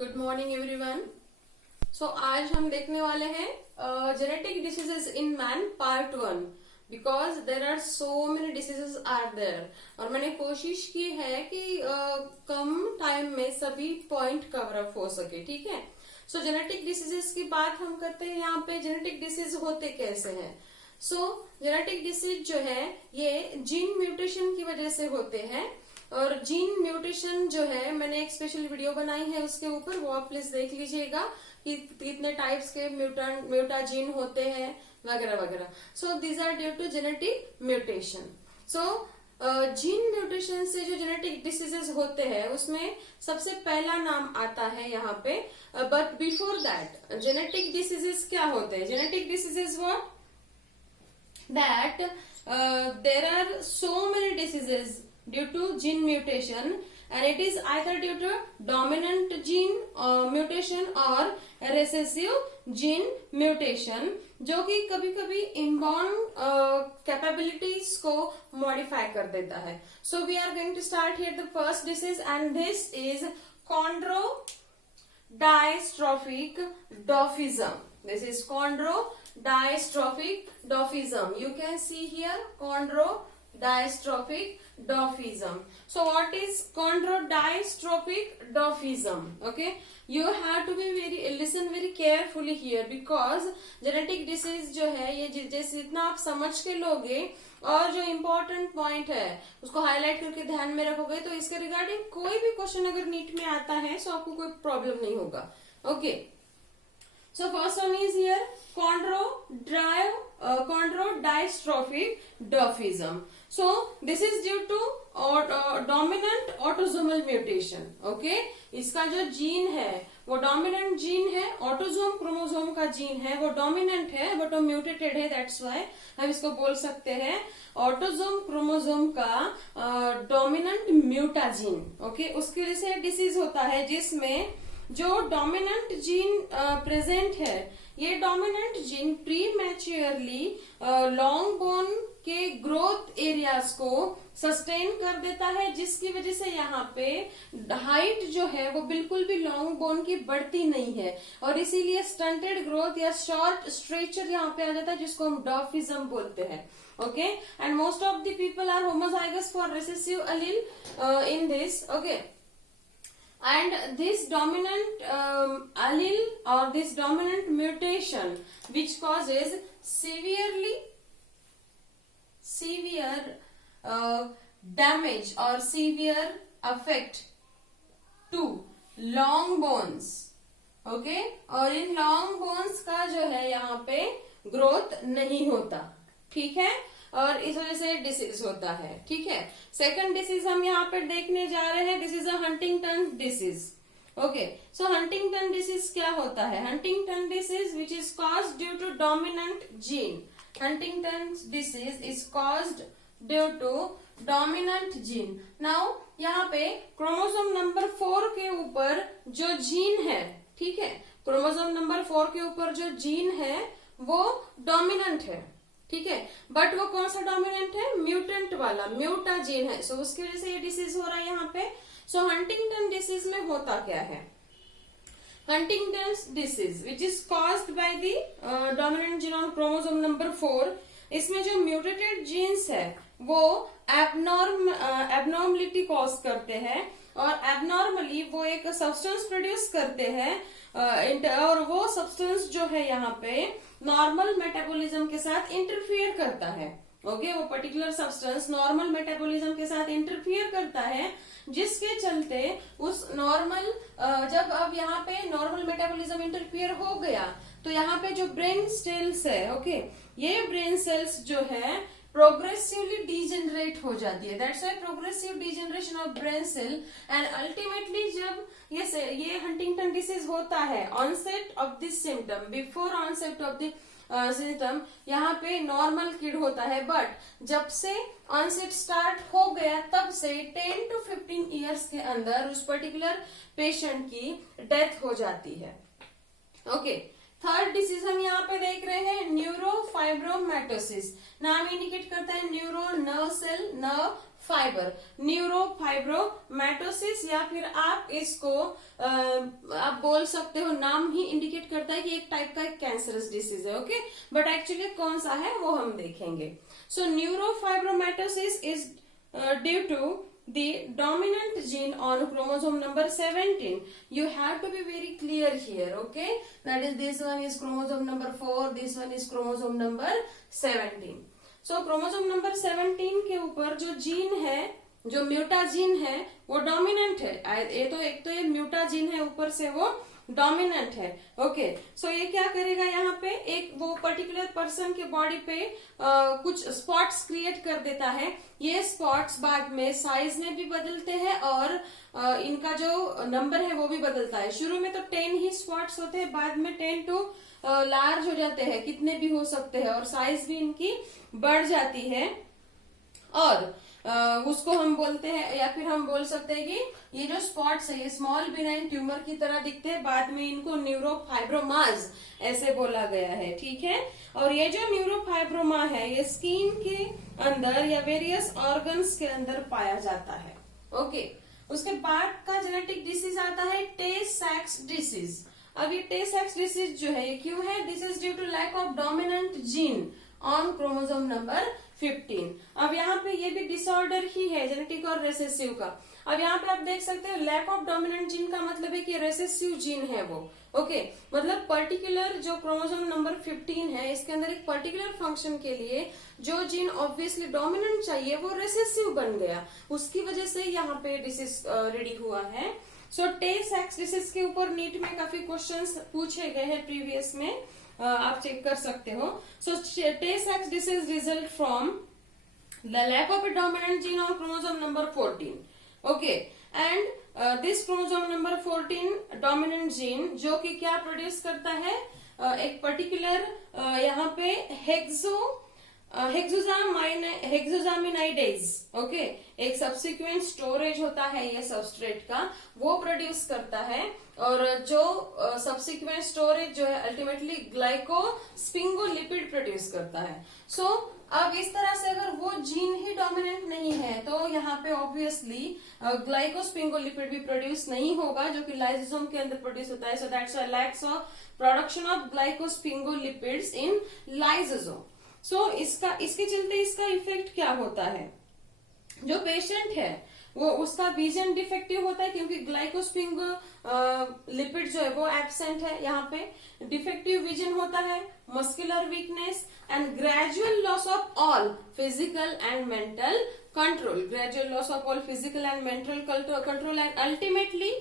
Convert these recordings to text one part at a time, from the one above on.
Good morning everyone. सो आज हम देखने वाले हैं genetic diseases in man part 1 because there are so many diseases are there और मैंने कोशिश की है कि कम टाइम में सभी पॉइंट कवर अप हो सके। ठीक है, सो जेनेटिक डिसीजेस की बात हम करते हैं। यहाँ पे जेनेटिक डिसीज होते कैसे हैं? जेनेटिक डिसीज जो है ये जीन म्यूटेशन की वजह से होते हैं और जीन म्यूटेशन जो है मैंने एक स्पेशल वीडियो बनाई है उसके ऊपर, वो आप प्लीज देख लीजिएगा कि कितने टाइप्स के म्यूटा जीन होते हैं वगैरह वगैरह। So these are due to genetic mutation. Gene mutation से जो जेनेटिक डिसीजेस होते हैं उसमें सबसे पहला नाम आता है यहाँ पे। But before that genetic diseases क्या होते हैं? Genetic diseases what that there are so many diseases due to gene mutation and it is either due to dominant gene mutation or recessive gene mutation जो कि कभी कभी inborn capabilities को modify कर देता है। So we are going to start here the first disease and this is chondro dystrophic dwarfism. This is chondrodystrophic dwarfism. You can see here chondrodystrophic dwarfism. So what is chondrodystrophic dwarfism? Okay, you have to be listen very carefully here because genetic disease जो है ये जैसे जितना आप समझ के लोगे और जो इम्पोर्टेंट पॉइंट है उसको हाईलाइट करके ध्यान में रखोगे तो इसके रिगार्डिंग कोई भी क्वेश्चन अगर नीट में आता है तो आपको कोई प्रॉब्लम नहीं होगा। Okay, so first one is here chondrodystrophic dwarfism. So this is due to dominant autosomal mutation. Okay, इसका जो जीन है वो डोमिनेंट जीन है, ऑटोजोम क्रोमोजोम का जीन है वो डोमिनेंट है बट वो म्यूटेटेड है, दैट्स वाई हम इसको बोल सकते हैं ऑटोजोम क्रोमोजोम का डोमिनेंट म्यूटाजीन। ओके, उसकी वजह से डिसीज होता है जिसमें जो डोमिनेंट जीन प्रेजेंट है ये dominant gene pre maturely long bone के ग्रोथ एरियाज को सस्टेन कर देता है जिसकी वजह से यहाँ पे हाइट जो है वो बिल्कुल भी लॉन्ग बोन की बढ़ती नहीं है और इसीलिए स्टंटेड ग्रोथ या शॉर्ट स्ट्रेचर यहाँ पे आ जाता है जिसको हम डॉर्फिज्म बोलते हैं। Okay, and most of the people are homozygous for recessive allele in this. Okay, and this dominant allele or this dominant mutation which causes severe damage or severe effect to long bones. okay, और इन long bones का जो है यहाँ पे growth नहीं होता। ठीक है, और इस वजह से डिसीज होता है। ठीक है, सेकंड डिसीज हम यहाँ पे देखने जा रहे हैं, this is a Huntington disease. Okay, so Huntington disease क्या होता है? Huntington disease which is caused due to dominant gene. Huntington disease is caused due to dominant gene. Now यहाँ पे क्रोमोसोम नंबर 4 के ऊपर जो जीन है, ठीक है, क्रोमोसोम नंबर 4 के ऊपर जो जीन है वो डोमिनेंट है। ठीक है, बट वो कौन सा डोमिनेंट है? म्यूटेंट वाला, म्यूटा जीन है। सो उसकी वजह से ये डिसीज हो रहा है यहाँ पे। सो हंटिंगटन डिसीज में होता क्या है? Huntington disease which is caused by the dominant gene on chromosome number 4, इसमें जो म्यूटेटेड जीन्स है वो एबनॉर्मलिटी कॉज करते हैं और एबनॉर्मली वो एक सब्सटेंस प्रोड्यूस करते हैं और वो सब्सटेंस जो है यहाँ पे नॉर्मल मेटाबॉलिज्म के साथ इंटरफियर करता है। ओके, वो पर्टिकुलर सब्सटेंस नॉर्मल मेटाबॉलिज्म के साथ इंटरफियर करता है जिसके चलते उस नॉर्मल जब अब यहाँ पे नॉर्मल मेटाबॉलिज्म इंटरफियर हो गया तो यहाँ पे जो ब्रेन सेल्स है, ओके, ये ब्रेन सेल्स जो है प्रोग्रेसिवली डीजेनरेट हो जाती है। That's why progressive degeneration of brain cell and ultimately जब ये हंटिंगटन डिसीज होता है onset of this symptom, before onset of the symptom यहाँ पे नॉर्मल किड होता है बट जब से ऑनसेट स्टार्ट हो गया तब से 10 to 15 ईयर्स के अंदर उस पर्टिकुलर पेशेंट की डेथ हो जाती है। ओके, थर्ड डिसीज हम यहाँ पे देख रहे हैं न्यूरोफाइब्रोमैटोसिस। नाम इंडिकेट करता है neuro, nerve cell, nerve fibre, neurofibromatosis, या फिर आप इसको आप बोल सकते हो, नाम ही इंडिकेट करता है कि एक टाइप का एक कैंसरस डिसीज है, ओके, बट एक्चुअली कौन सा है वो हम देखेंगे। So neurofibromatosis is due to the dominant gene on chromosome number 17. You have to be very clear here, okay, that is this one is chromosome number 4, this one is chromosome number 17. So chromosome number 17 के ऊपर जो gene है, जो mutagen है, वो dominant है। एक तो ये म्यूटाजीन है, ऊपर से वो डोमिनेंट है, ओके। सो ये क्या करेगा, यहाँ पे एक वो पर्टिकुलर पर्सन के बॉडी पे कुछ स्पॉट्स क्रिएट कर देता है। ये स्पॉट्स बाद में साइज में भी बदलते हैं और इनका जो नंबर है वो भी बदलता है। शुरू में तो 10 ही स्पॉट्स होते हैं, बाद में 10 टू लार्ज हो जाते हैं, कितने भी हो सकते हैं, और साइज भी इनकी बढ़ जाती है। और उसको हम बोलते हैं, या फिर हम बोल सकते हैं कि ये जो स्पॉट्स है ये स्मॉल बिनाइन ट्यूमर की तरह दिखते हैं, बाद में इनको न्यूरोफाइब्रोमाज ऐसे बोला गया है, ठीक है। और ये जो न्यूरोफाइब्रोमा है ये स्किन के अंदर या वेरियस ऑर्गन्स के अंदर पाया जाता है, ओके। उसके बाद का जेनेटिक डिसीज आता है टे-सैक्स डिसीज। अब ये टे-सैक्स डिसीज जो है ये क्यों है, this is due to lack of dominant gene on chromosome number 15। अब यहाँ पे ये भी डिसऑर्डर ही है जेनेटिक और रेसेसिव का। अब यहाँ पे आप देख सकते हैं लैक ऑफ डोमिनेंट जीन का मतलब है कि रेसेसिव जीन है वो, ओके। मतलब पर्टिकुलर जो क्रोमोसोम नंबर 15 है इसके अंदर एक पर्टिकुलर फंक्शन के लिए जो जीन ऑब्वियसली डोमिनेंट चाहिए वो रेसेसिव बन गया, उसकी वजह से यहाँ पे डिसीज रेडी हुआ है। सो टे-सैक्स डिसीज के ऊपर नीट में काफी क्वेश्चंस पूछे गए हैं प्रीवियस में, आप चेक कर सकते हो। So Tay-Sachs disease result from the lack of a dominant gene on chromosome number 14, okay. And this chromosome number 14 dominant gene जो कि क्या प्रोड्यूस करता है, एक पर्टिकुलर यहाँ पे हेक्सोजामिनाइडेज, ओके, एक सब्सिक्वेंट स्टोरेज होता है ये सबस्ट्रेट का, वो प्रोड्यूस करता है। और जो सब्सिक्वेंट स्टोरेज जो है अल्टीमेटली ग्लाइकोस्फिंगोलिपिड प्रोड्यूस करता है। सो अब इस तरह से अगर वो जीन ही डोमिनेंट नहीं है तो यहाँ पे ऑब्वियसली ग्लाइकोस्फिंगोलिपिड भी प्रोड्यूस नहीं होगा जो कि लाइसोसोम के अंदर प्रोड्यूस होता है। So that's why lacks of production of glycosphingolipids in lysosome. So इसके चलते इसका इफेक्ट क्या होता है, जो पेशेंट है वो उसका विजन डिफेक्टिव होता है क्योंकि ग्लाइकोस्फिंगो लिपिड जो है वो एब्सेंट है, यहाँ पे डिफेक्टिव विजन होता है, muscular weakness and gradual loss of all physical and mental control, gradual loss of all physical and mental control and ultimately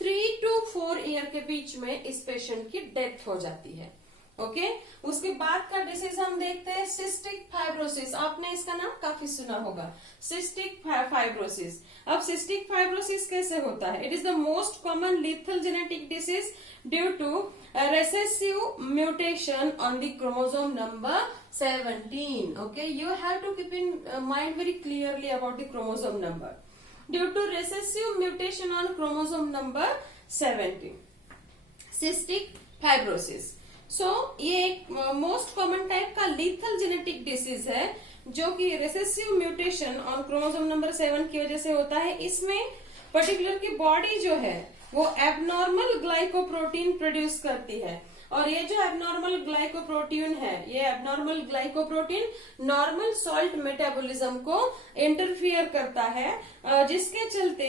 3 to 4 year के बीच में इस पेशेंट की डेथ हो जाती है, ओके। उसके बाद का डिसीज हम देखते हैं सिस्टिक फाइब्रोसिस। आपने इसका नाम काफी सुना होगा, सिस्टिक फाइब्रोसिस। अब सिस्टिक फाइब्रोसिस कैसे होता है, it is the most common lethal genetic disease due to recessive mutation on the chromosome number 17, okay. You have to keep in mind very clearly about the chromosome number. Due to recessive mutation on chromosome number 17, cystic fibrosis. So ये एक most common type का lethal genetic disease है जो कि recessive mutation on chromosome number 7 की वजह से होता है। इसमें पर्टिकुलर की बॉडी जो है वो एबनॉर्मल ग्लाइकोप्रोटीन प्रोड्यूस करती है, और ये जो एबनॉर्मल ग्लाइकोप्रोटीन है ये abnormal glycoprotein normal salt metabolism को इंटरफियर करता है, जिसके चलते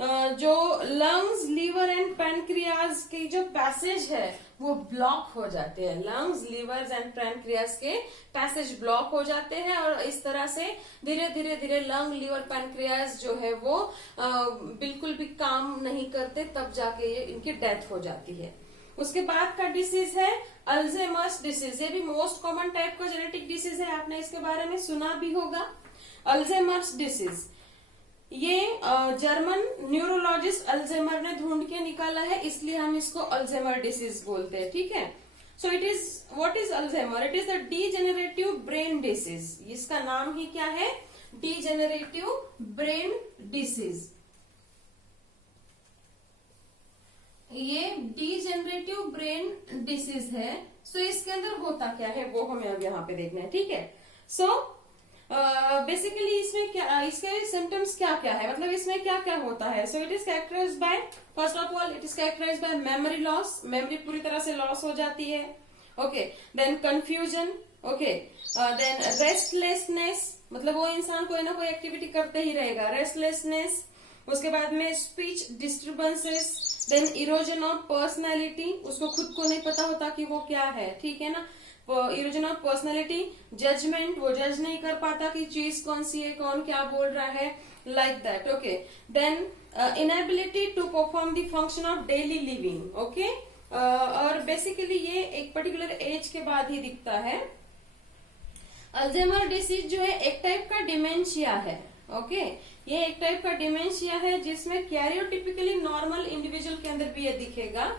जो लंग्स, लीवर एंड पैनक्रियाज की जो पैसेज है वो ब्लॉक हो जाते हैं। लंग्स, लीवर्स एंड पैनक्रियाज के पैसेज ब्लॉक हो जाते हैं और इस तरह से धीरे धीरे धीरे लंग, लीवर, पैनक्रियाज जो है वो बिल्कुल भी काम नहीं करते, तब जाके इनकी डेथ हो जाती है। उसके बाद का डिसीज है अल्जाइमर्स डिसीज। ये भी मोस्ट कॉमन टाइप का जेनेटिक डिसीज है, आपने इसके बारे में सुना भी होगा। अल्जाइमर्स डिसीज ये जर्मन न्यूरोलॉजिस्ट अल्जाइमर ने ढूंढ के निकाला है, इसलिए हम इसको अल्जाइमर डिसीज बोलते हैं, ठीक है। So it is, what is Alzheimer, it is the degenerative brain disease. इसका नाम ही क्या है, डीजेनरेटिव ब्रेन डिसीज। ये डीजेनरेटिव ब्रेन डिसीज है। सो इसके अंदर होता क्या है वो हमें अब यहाँ पे देखना है, ठीक है। सो बेसिकली इसमें क्या, इसके सिम्टम्स क्या क्या है, मतलब इसमें क्या क्या होता है. So it is characterize by, first of all it is characterize by memory loss, memory पूरी तरह से लॉस हो जाती है. Okay, then confusion. Okay, then restlessness, मतलब वो इंसान कोई ना कोई एक्टिविटी करते ही रहेगा, रेस्टलेसनेस. उसके बाद में speech disturbances, then erosion of personality, उसको खुद को नहीं पता होता कि वो क्या है, ठीक है ना. इरोजन ऑफ पर्सनैलिटी, जजमेंट, वो जज नहीं कर पाता कि चीज कौन सी है, कौन क्या बोल रहा है, like that. Okay, then inability to perform the function of daily living. Okay, और बेसिकली ये एक पर्टिकुलर एज के बाद ही दिखता है. अल्जाइमर डिसीज जो है एक टाइप का डिमेंशिया है. ओके, ये एक टाइप का डिमेंशिया है जिसमें कैरियोटिपिकली नॉर्मल इंडिविजुअल के अंदर भी ये दिखेगा.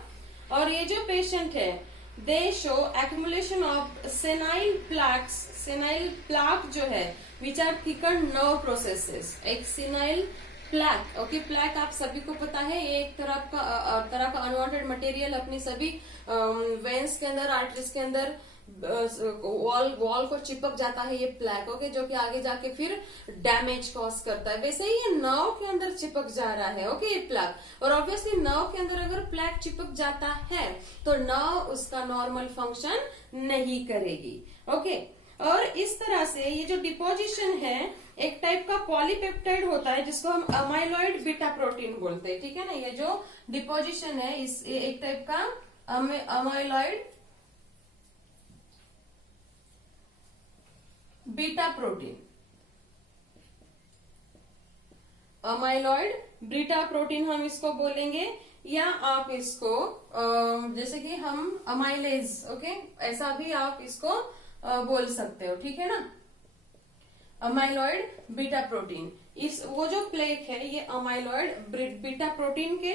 और ये जो पेशेंट है, they show accumulation of senile plaques. Senile plaque जो है which are thicken nerve processes. एक सेनाइल प्लैक, ओके, प्लैक आप सभी को पता है, ये एक तरह का अनवांटेड मटेरियल अपनी सभी वेन्स के अंदर, आर्टरीज के अंदर वॉल को चिपक जाता है ये प्लैक. ओके, जो कि आगे जाके फिर डैमेज कॉज करता है. वैसे ही ये नर्व के अंदर चिपक जा रहा है. ओके, ये प्लैक, और ऑब्वियसली नर्व के अंदर अगर प्लैक चिपक जाता है तो नर्व उसका नॉर्मल फंक्शन नहीं करेगी. ओके, और इस तरह से ये जो डिपोजिशन है एक टाइप का पॉलीपेप्टाइड होता है जिसको हम अमाइलॉइड बीटा प्रोटीन बोलते हैं, ठीक है ना. ये जो डिपोजिशन है इस एक टाइप का amyloid beta protein, amyloid beta protein हम इसको बोलेंगे, या आप इसको जैसे कि हम अमाइलेज, ओके, ऐसा भी आप इसको बोल सकते हो, ठीक है ना. अमाइलॉइड बीटा प्रोटीन, इस वो जो प्लेक है ये अमाइलॉइड बीटा प्रोटीन के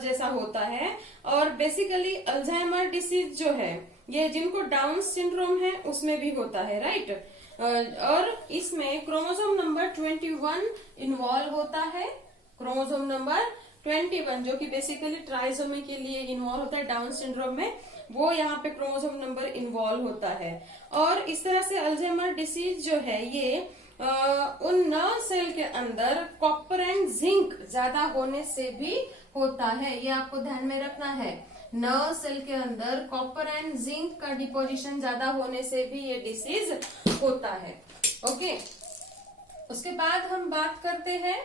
जैसा होता है. और बेसिकली अल्जाइमर डिसीज जो है ये जिनको डाउन सिंड्रोम है उसमें भी होता है, राइट. और इसमें क्रोमोसोम नंबर 21 इन्वॉल्व होता है. क्रोमोसोम नंबर 21 जो कि बेसिकली ट्राइसोमी के लिए इन्वॉल्व होता है डाउन सिंड्रोम में, वो यहाँ पे क्रोमोसोम नंबर इन्वॉल्व होता है. और इस तरह से अल्जाइमर डिसीज जो है ये उन नर्व सेल के अंदर कॉपर एंड जिंक ज्यादा होने से भी होता है. ये आपको ध्यान में रखना है. नर्व सेल के अंदर कॉपर एंड जिंक का डिपोजिशन ज्यादा होने से भी ये डिसीज होता है. ओके, उसके बाद हम बात करते हैं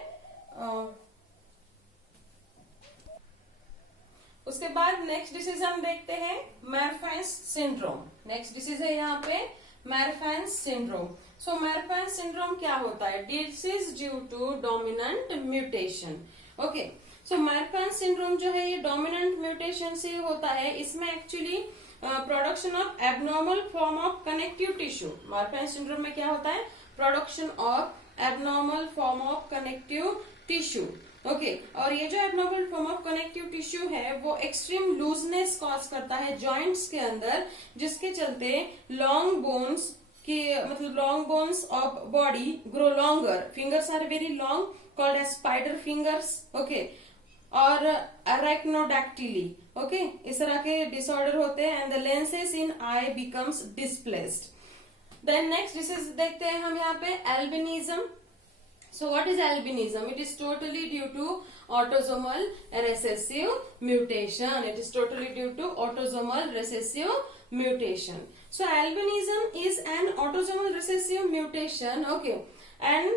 उसके बाद नेक्स्ट डिसीज हम देखते हैं मैरफैन्स सिंड्रोम. नेक्स्ट डिसीज है यहाँ पे मैरफैन्स सिंड्रोम. सो मैरफैन्स सिंड्रोम क्या होता है, disease due to dominant mutation. Okay, so Marfan's syndrome जो है ये डोमिनेंट म्यूटेशन से होता है. इसमें actually production of abnormal form of connective tissue. Marfan's syndrome में क्या होता है, production of abnormal form of connective tissue. Okay, और ये जो abnormal form of connective tissue है वो एक्सट्रीम लूजनेस कॉज करता है जॉइंट्स के अंदर, जिसके चलते लॉन्ग बोन्स की, मतलब long bones of body grow longer. Fingers are very long called as spider fingers. Okay, और अरेक्नोडैक्टिली. ओके, इस तरह के डिसऑर्डर होते हैं. And the lenses in eye becomes displaced. Then next disease देखते हैं हम यहाँ पे albinism. So what is albinism? It is totally due to autosomal recessive mutation. It is totally due to autosomal recessive mutation. So albinism is an autosomal recessive mutation. Okay, and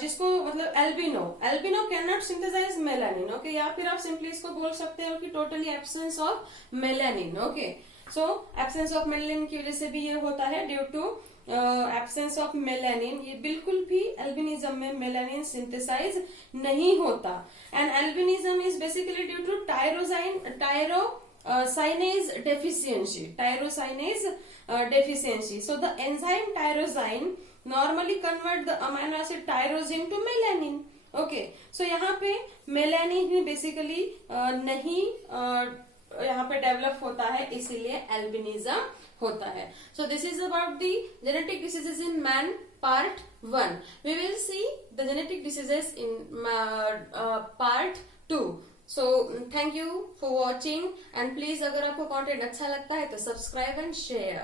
जिसको मतलब albino can not synthesise melanin. Okay, या फिर आप simply इसको बोल सकते हो कि totally absence of melanin. Okay, so absence of melanin की वजह से भी ये होता है due to absence of melanin. ये बिल्कुल भी एल्बिनिज्म में मेलानिन सिंथेसाइज नहीं होता. And albinism is basically due to tyrosinase deficiency. So the enzyme tyrosine normally convert the amino acid tyrosine to melanin. Okay, so यहाँ पे मेलानिन ही basically नहीं यहाँ पे डेवलप होता है, इसीलिए एल्बिनिज्म होता है. So this is about the genetic diseases in man part 1. We will see the genetic diseases in part 2. So thank you for watching, and please अगर आपको कंटेंट अच्छा लगता है तो सब्सक्राइब एंड शेयर.